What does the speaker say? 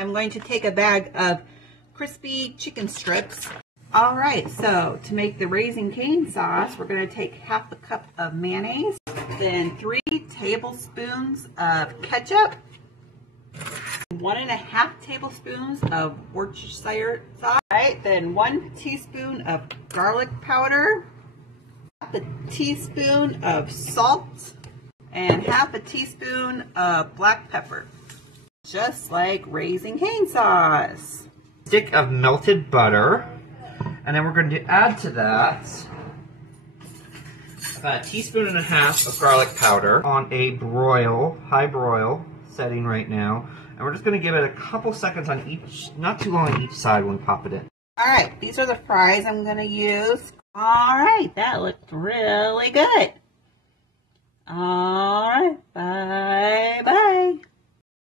I'm going to take a bag of crispy chicken strips. All right, so to make the Raising Cane sauce, we're going to take half a cup of mayonnaise, then 3 tablespoons of ketchup, 1.5 tablespoons of Worcestershire sauce, right, then 1 teaspoon of garlic powder, half a teaspoon of salt, and half a teaspoon of black pepper. Just like Raising Cane sauce. Stick of melted butter. And then we're going to add to that about 1.5 teaspoons of garlic powder on a high broil setting right now. And we're just going to give it a couple seconds on each, not too long on each side when we pop it in. All right, these are the fries I'm going to use. All right, that looked really good. All right, bye-bye.